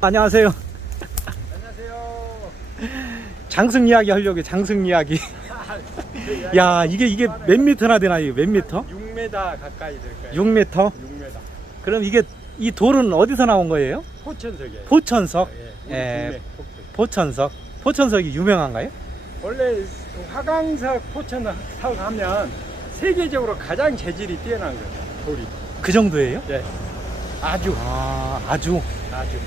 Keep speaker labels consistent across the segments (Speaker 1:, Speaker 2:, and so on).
Speaker 1: 안녕하세요.
Speaker 2: 안녕하세요.
Speaker 1: 장승 이야기 하려고 장승 이야기. 야, 이게 이게 몇 미터나 되나요? 몇 미터?
Speaker 2: 6m 가까이 될 거예요.
Speaker 1: 6미터?
Speaker 2: 6m.
Speaker 1: 그럼 이게 이 돌은 어디서 나온 거예요?
Speaker 2: 포천석이에요.
Speaker 1: 포천석.
Speaker 2: 예. 우리
Speaker 1: 예.
Speaker 2: 동네 포천.
Speaker 1: 포천석. 포천석이 유명한가요?
Speaker 2: 원래 화강석 포천석 하면 세계적으로 가장 재질이 뛰어난 거예요. 돌이.
Speaker 1: 그 정도예요?
Speaker 2: 예. 아주
Speaker 1: 아, 아주.
Speaker 2: 아주.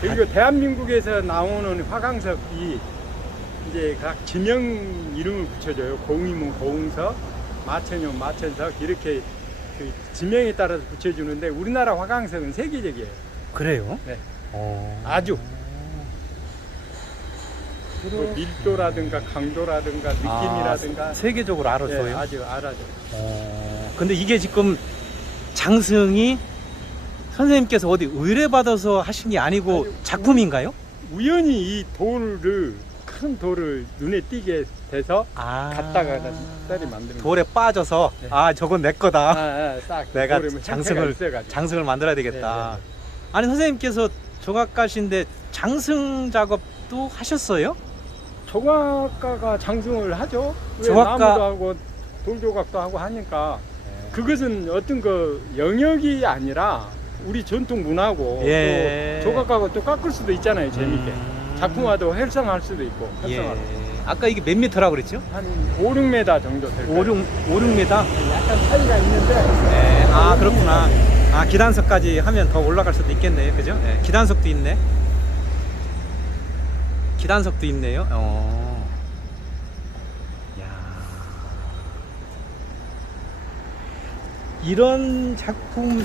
Speaker 2: 그리고 대한민국에서 나오는 화강석이 이제 각 지명 이름을 붙여줘요. 공이면 공석, 마천이면 마천석 이렇게 그 지명에 따라서 붙여주는데 우리나라 화강석은 세계적이에요.
Speaker 1: 그래요?
Speaker 2: 네.
Speaker 1: 어.
Speaker 2: 아주. 뭐 밀도라든가 강도라든가 느낌이라든가
Speaker 1: 아, 세계적으로
Speaker 2: 예,
Speaker 1: 알았어요.
Speaker 2: 아주 알아죠.
Speaker 1: 어. 근데 이게 지금 장승이 선생님께서 어디 의뢰받아서 하신 게 아니고. 작품인가요?
Speaker 2: 우연히 이 돌을 큰 돌을 눈에 띄게 돼서
Speaker 1: 아.
Speaker 2: 갖다가 딸이 만드는.
Speaker 1: 돌에 빠져서
Speaker 2: 네.
Speaker 1: 아 저건 내 거다.
Speaker 2: 아, 아, 딱
Speaker 1: 내가
Speaker 2: 돌에 뭐
Speaker 1: 장승을. 장승을 만들어야 되겠다.
Speaker 2: 네, 네,
Speaker 1: 아니 선생님께서 조각가신데 장승 작업도 하셨어요?
Speaker 2: 조각가가 장승을 하죠. 왜
Speaker 1: 조각가-
Speaker 2: 나무도 하고 돌조각도 하고 하니까 그것은 어떤 그 영역이 아니라 우리 전통 문화고
Speaker 1: 예.
Speaker 2: 또 조각가가 또 깎을 수도 있잖아요. 재밌게
Speaker 1: 음.
Speaker 2: 작품화도 활성화할 수도 있고
Speaker 1: 예.
Speaker 2: 활성화.
Speaker 1: 아까 이게 몇 미터라고 그랬죠?
Speaker 2: 한 5, 6m 정도 될
Speaker 1: 5,
Speaker 2: 거예요.
Speaker 1: 6, 5, 6m?
Speaker 2: 약간 차이가 있는데
Speaker 1: 네. 아 그렇구나. 아 기단석까지 하면 더 올라갈 수도 있겠네요. 그죠? 네. 기단석도 있네. 기단석도 있네요. 어. 야. 이런 작품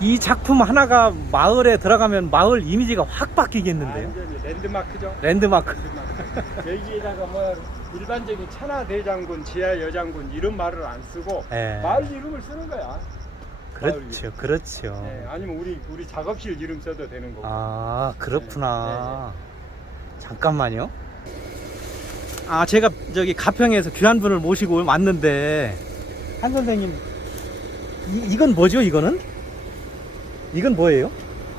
Speaker 1: 이 작품 하나가 마을에 들어가면 마을 이미지가 확 바뀌겠는데요.
Speaker 2: 완전히 랜드마크죠.
Speaker 1: 랜드마크.
Speaker 2: 랜드마크. 여기에다가 뭐 일반적인 천하 대장군, 지하 여장군 이런 말을 안 쓰고
Speaker 1: 예.
Speaker 2: 마을 이름을 쓰는 거야.
Speaker 1: 그렇죠. 그렇죠.
Speaker 2: 네, 아니면 우리 우리 작업실 이름 써도 되는 거고.
Speaker 1: 아 그렇구나 잠깐만요 아 제가 저기 가평에서 귀한 분을 모시고 왔는데 한 선생님 이, 이건 뭐죠 이거는 이건 뭐예요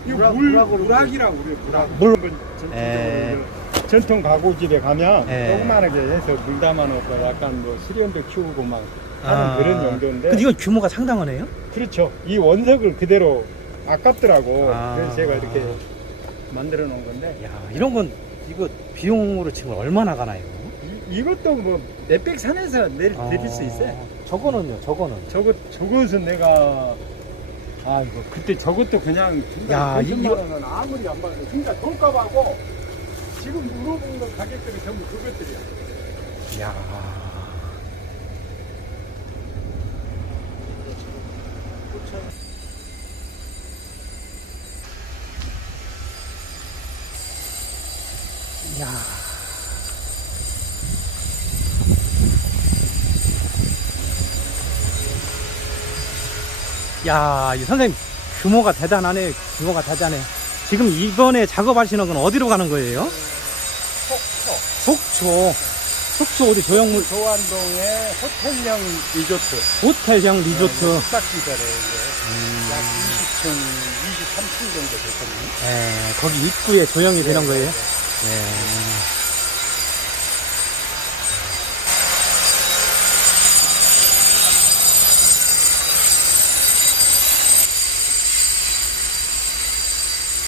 Speaker 2: 이거
Speaker 3: 물,
Speaker 2: 물학이라고 그래요. 물학.
Speaker 1: 물-
Speaker 2: 전통적으로
Speaker 1: 에.
Speaker 2: 그 전통 가구집에 가면
Speaker 1: 에.
Speaker 2: 조그만하게 해서 물 담아놓고 약간 뭐 수련도 키우고 막 하는
Speaker 1: 아.
Speaker 2: 그런 용도인데.
Speaker 1: 근데 이건 규모가 상당하네요
Speaker 2: 그렇죠. 이 원석을 그대로 아깝더라고.
Speaker 1: 아.
Speaker 2: 그래서 제가 이렇게 만들어 놓은 건데.
Speaker 1: 야 이런 건 이거 비용으로 지금 얼마나 가나요
Speaker 2: 이, 이것도 뭐 몇백 산에서 내릴 드릴 수 있어요.
Speaker 1: 어, 저거는요 저거는
Speaker 2: 저것 저것은 내가 아 이거 그때 저것도 그냥
Speaker 1: 야,
Speaker 2: 야
Speaker 1: 이거-
Speaker 2: 2천만 원은 아무리 안 받아도 진짜 돈값하고 지금 물어본 거 가격들이 전부 그것들이야.
Speaker 1: 야 야. 야, 이 선생님 규모가 대단하네. 규모가 대단해. 지금 이번에 작업하시는 건 어디로 가는 거예요?
Speaker 2: 속초
Speaker 1: 속초. 속초 어디 조형물
Speaker 2: 조안동의 호텔형 리조트
Speaker 1: 호텔형 리조트.
Speaker 2: 숙박시설에 이제
Speaker 1: 음,
Speaker 2: 약 20층, 23층 정도 됐거든요.
Speaker 1: 예, 거기 입구에 조형이 되는 거예요.
Speaker 2: 네.
Speaker 1: 예.